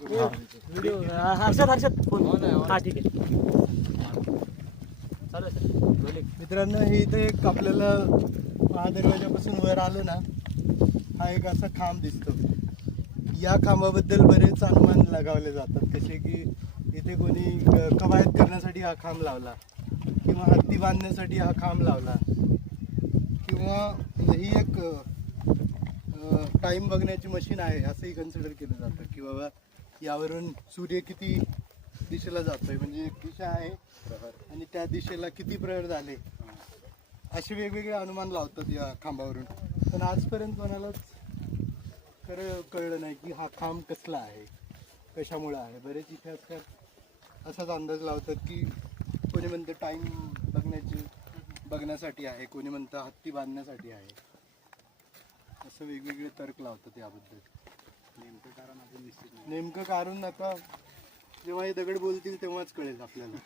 Video Harshad phone हा ठीक आहे चालू आहे सर. मित्रांनो, हे इथे एक आपल्याला महादरवाजापासून वर आलो ना, हा एक असा खांब दिसतो. या खांबाबद्दल बरेच अनुमान लगावले जातात, कसे की इथे कोणी कवायत करण्यासाठी हा खांब लावला, किंवा हत्ती बांधण्यासाठी हा खांब लावला, किंवा ही एक टाइम बघण्याची मशीन आहे असंही कन्सिडर केलं जातं, की बाबा यावरून सूर्य किती दिशेला जातोय, म्हणजे एक दिशा आहे आणि त्या दिशेला किती प्रहर झाले, असे वेगवेगळे अनुमान लावतात या खांबावरून. पण आजपर्यंत कोणालाच खरं कळलं नाही की हा खांब कसला आहे, कशामुळे आहे. बरेच इतिहासकार असाच अंदाज लावतात की कोणी म्हणतं टाईम बघण्यासाठी आहे, कोणी म्हणतं हत्ती बांधण्यासाठी आहे, असं वेगवेगळे तर्क लावतात याबद्दल. नेमकं कारण आता जेव्हा हे दगड बोलतील तेव्हाच कळेल आपल्याला.